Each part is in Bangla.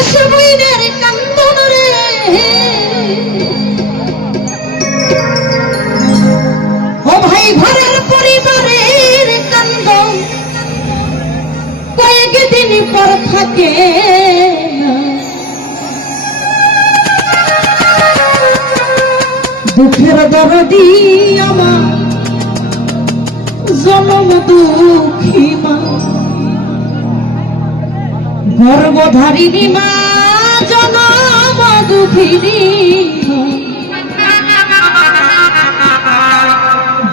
মাসে বইনের কান্দন রে ও ভাই ঘরের পরিবারের কান্দন কয়েকদিন পর থাকে দুঃখের দরদি আমার জনম দুঃখী মা গর্ভধারিণী মা জনম দুঃখিনী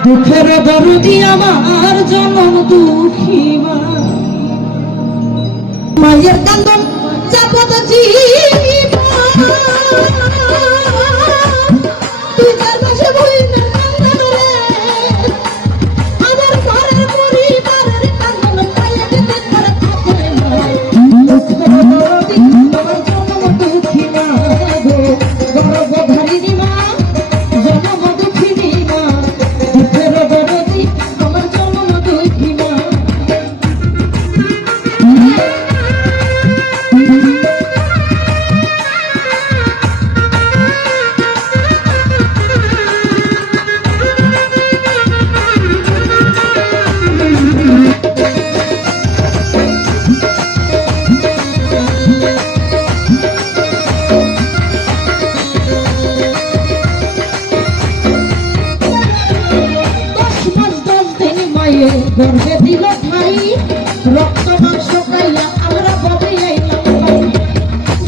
দুঃখের দরদি আমার জনম দুঃখী মা মায়ের কান্দন চাপত তুই তার পাশে বই না গর্বে দিল ঠাই রক্ত মাংস খাইয়া আমরা ববে আইলাম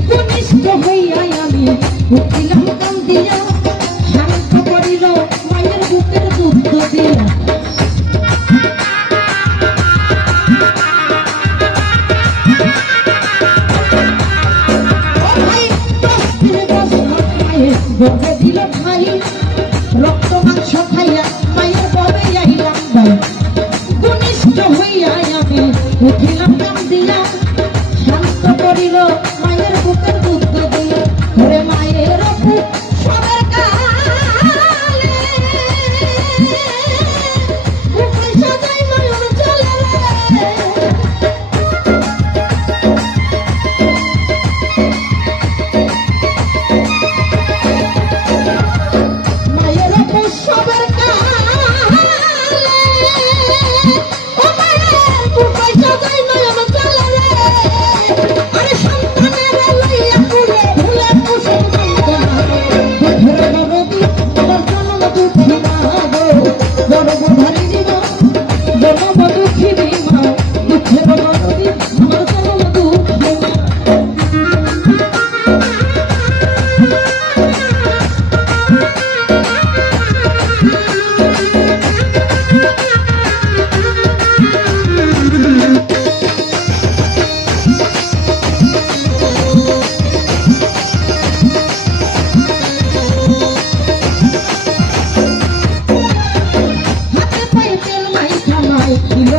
ঘনিষ্ঠ হইয়া আমি উঠিলাম কান্দিয়া শান্ত করিল মায়ের বুকের দুধ দিয়া গর্বে দিল ঠাই রক্ত মাংস খাইয়া মায়ের ববে আইলাম ভাই হইয়া আমি উঠিলাম কাম দিয়া শান্ত করিল মায়ের বুকের দুধ দিয়া ঘরে মায়ের বুক সবার কালে পয়সা যাই নয়ন চলে মায়ের বুক সবার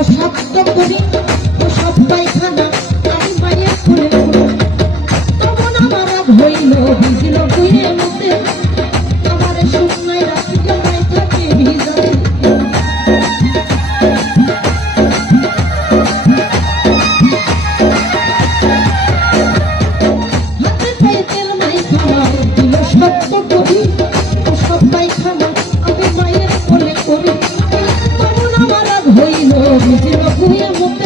শব্দ করি ও সবাই খানা আমি মায়ের করে তখন আমার হইল ভিজিল বইয়ের মধ্যে আমার শুকনায় রাখিল মাই থাকে ভিজাই হাতে পায়ে তেল মাই খাওয়া দিল শব্দ করি ও সবাই খানা আমি মায়ের করে করি তখন আমার হইল ভিজিল বইয়ের মধ্যে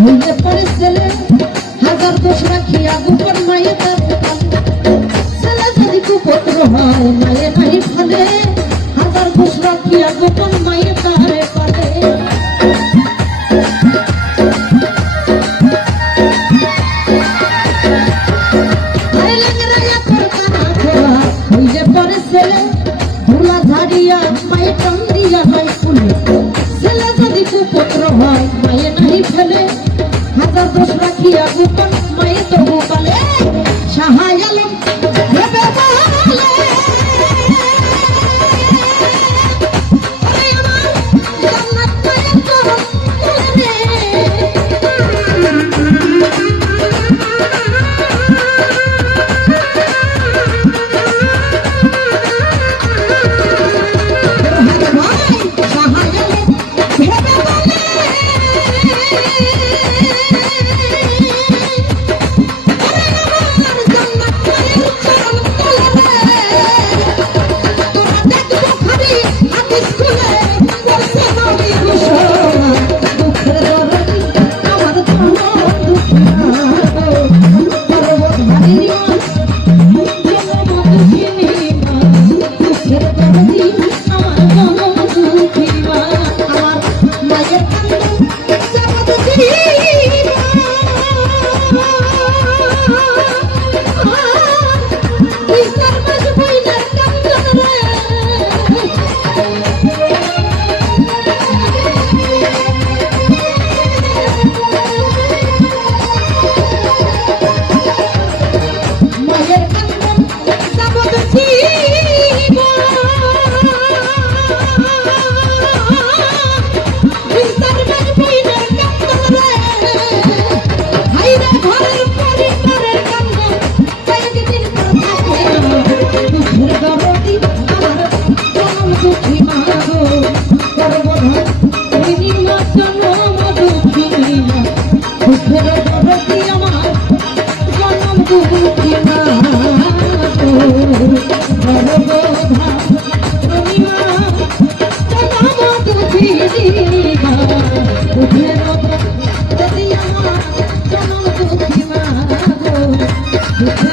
হইলে পরে ছেলে হাজার দোষ রাখিয়া গোপন মায়ে তার ছেলে যদি কুপুত্র হয় মায়ে নাই ফলে হাজার দোষ রাখিয়া গোপন মায়ে তারে পালে হইলে পরে ছেলে ধুলা ঝাড়িয়া মায়ে টান দিয়া হয় ফুলে ছেলে যদি কুপুত্র হয় মায়ে নাই ফেলে হাজার দোষ রাখিয়া গোপন মায়ে তবু পালে সাহায় আলম ভেবে বলে জান্নাত পায়ে চরণ তুলে Thank you.